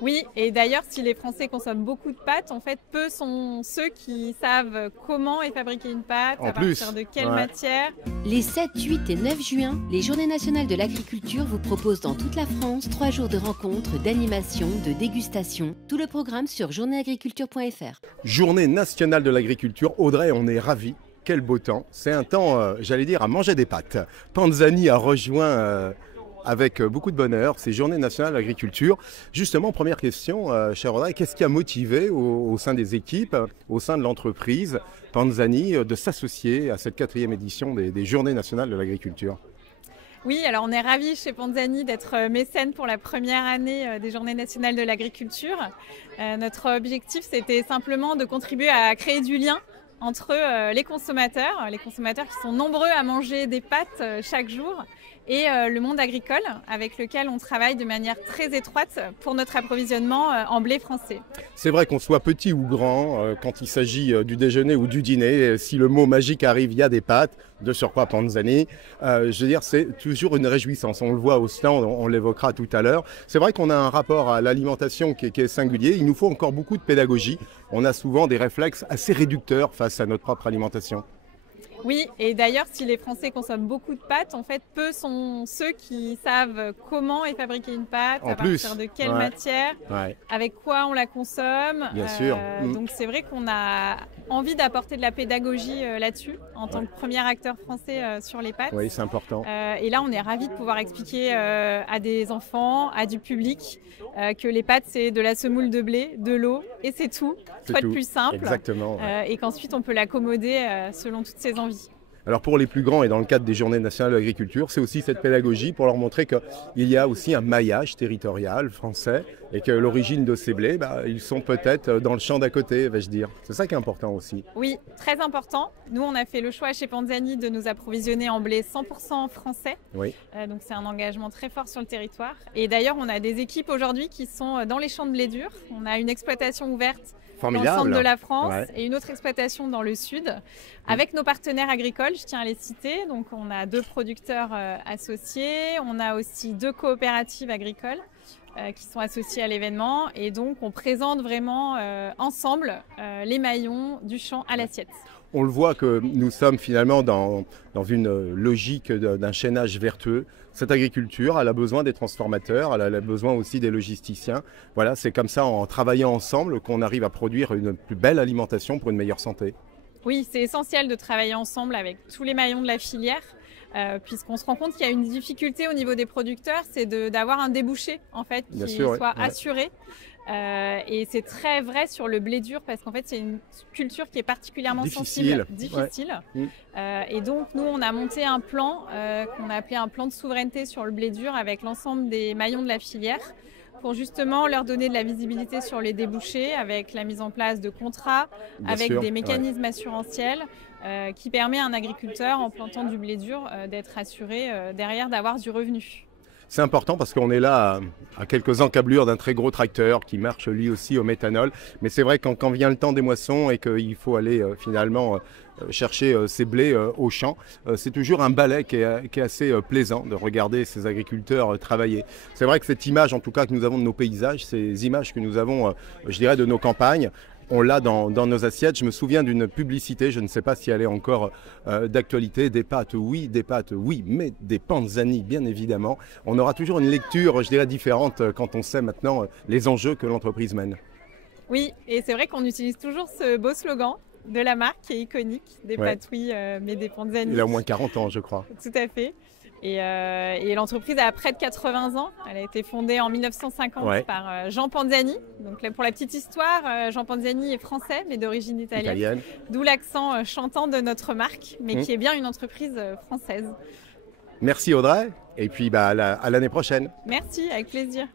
Oui, et d'ailleurs, si les Français consomment beaucoup de pâtes, en fait, peu sont ceux qui savent comment est fabriquée une pâte, En à plus, partir de quelle ouais. matière. Les 7, 8 et 9 juin, les Journées nationales de l'agriculture vous proposent dans toute la France 3 jours de rencontres, d'animation, de dégustation. Tout le programme sur journéeagriculture.fr. Journée nationale de l'agriculture. Audrey, on est ravis. Quel beau temps. C'est un temps, j'allais dire, à manger des pâtes. Panzani a rejoint avec beaucoup de bonheur ces Journées nationales de l'agriculture. Justement, première question, cher Audrey, qu'est-ce qui a motivé au sein des équipes, au sein de l'entreprise Panzani, de s'associer à cette 4e édition des Journées nationales de l'agriculture? Oui, alors on est ravis chez Panzani d'être mécène pour la première année des Journées nationales de l'agriculture. Notre objectif, c'était simplement de contribuer à créer du lien entre les consommateurs qui sont nombreux à manger des pâtes chaque jour, et le monde agricole avec lequel on travaille de manière très étroite pour notre approvisionnement en blé français. C'est vrai qu'on soit petit ou grand, quand il s'agit du déjeuner ou du dîner, si le mot magique arrive, il y a des pâtes, de surcroît Panzani. Je veux dire, c'est toujours une réjouissance. On le voit au stand, on l'évoquera tout à l'heure. C'est vrai qu'on a un rapport à l'alimentation qui est singulier. Il nous faut encore beaucoup de pédagogie. On a souvent des réflexes assez réducteurs face à notre propre alimentation. Oui, et d'ailleurs, si les Français consomment beaucoup de pâtes, en fait, peu sont ceux qui savent comment est fabriquée une pâte, à partir de quelle matière, avec quoi on la consomme. Bien sûr. Donc c'est vrai qu'on a envie d'apporter de la pédagogie là-dessus, en tant que premier acteur français sur les pâtes. Oui, c'est important. Et là, on est ravis de pouvoir expliquer à des enfants, à du public, que les pâtes, c'est de la semoule de blé, de l'eau, et c'est tout. Quoi de plus simple. Exactement. Et qu'ensuite, on peut l'accommoder selon toutes ses envies. Alors pour les plus grands et dans le cadre des Journées nationales de l'agriculture, c'est aussi cette pédagogie pour leur montrer qu'il y a aussi un maillage territorial français et que l'origine de ces blés, ils sont peut-être dans le champ d'à côté, vais-je dire. C'est ça qui est important aussi. Oui, très important. Nous, on a fait le choix chez Panzani de nous approvisionner en blé 100% français. Oui. Donc c'est un engagement très fort sur le territoire. Et d'ailleurs, on a des équipes aujourd'hui qui sont dans les champs de blé dur. On a une exploitation ouverte dans le centre de la France et une autre exploitation dans le sud, avec nos partenaires agricoles, je tiens à les citer. Donc on a 2 producteurs associés, on a aussi 2 coopératives agricoles qui sont associées à l'événement, et donc on présente vraiment ensemble les maillons du champ à l'assiette. On le voit que nous sommes finalement dans une logique d'un chaînage vertueux. Cette agriculture, elle a besoin des transformateurs, elle a besoin aussi des logisticiens. Voilà, c'est comme ça, en travaillant ensemble, qu'on arrive à produire une plus belle alimentation pour une meilleure santé. Oui, c'est essentiel de travailler ensemble avec tous les maillons de la filière, puisqu'on se rend compte qu'il y a une difficulté au niveau des producteurs, c'est d'avoir un débouché en fait, qui soit assuré. Et c'est très vrai sur le blé dur, parce qu'en fait c'est une culture qui est particulièrement difficile. Et donc nous on a monté un plan qu'on a appelé un plan de souveraineté sur le blé dur avec l'ensemble des maillons de la filière, pour justement leur donner de la visibilité sur les débouchés, avec la mise en place de contrats, des mécanismes assurantiels qui permet à un agriculteur en plantant du blé dur d'être assuré derrière, d'avoir du revenu. C'est important parce qu'on est là à quelques encablures d'un très gros tracteur qui marche lui aussi au méthanol. Mais c'est vrai que quand vient le temps des moissons et qu'il faut aller finalement chercher ces blés au champ, c'est toujours un balai qui est assez plaisant de regarder ces agriculteurs travailler. C'est vrai que cette image, en tout cas, que nous avons de nos paysages, ces images que nous avons, je dirais, de nos campagnes, on l'a dans nos assiettes. Je me souviens d'une publicité, je ne sais pas si elle est encore d'actualité, des pâtes, oui, mais des Panzani, bien évidemment. On aura toujours une lecture, je dirais, différente quand on sait maintenant les enjeux que l'entreprise mène. Oui, et c'est vrai qu'on utilise toujours ce beau slogan de la marque qui est iconique, des pâtes, oui, mais des Panzani. Il a au moins 40 ans, je crois. Tout à fait. Et l'entreprise a près de 80 ans. Elle a été fondée en 1950 par Jean Panzani. Donc là, pour la petite histoire, Jean Panzani est français, mais d'origine italienne. D'où l'accent chantant de notre marque, mais qui est bien une entreprise française. Merci Audrey, et puis à l'année prochaine. Merci, avec plaisir.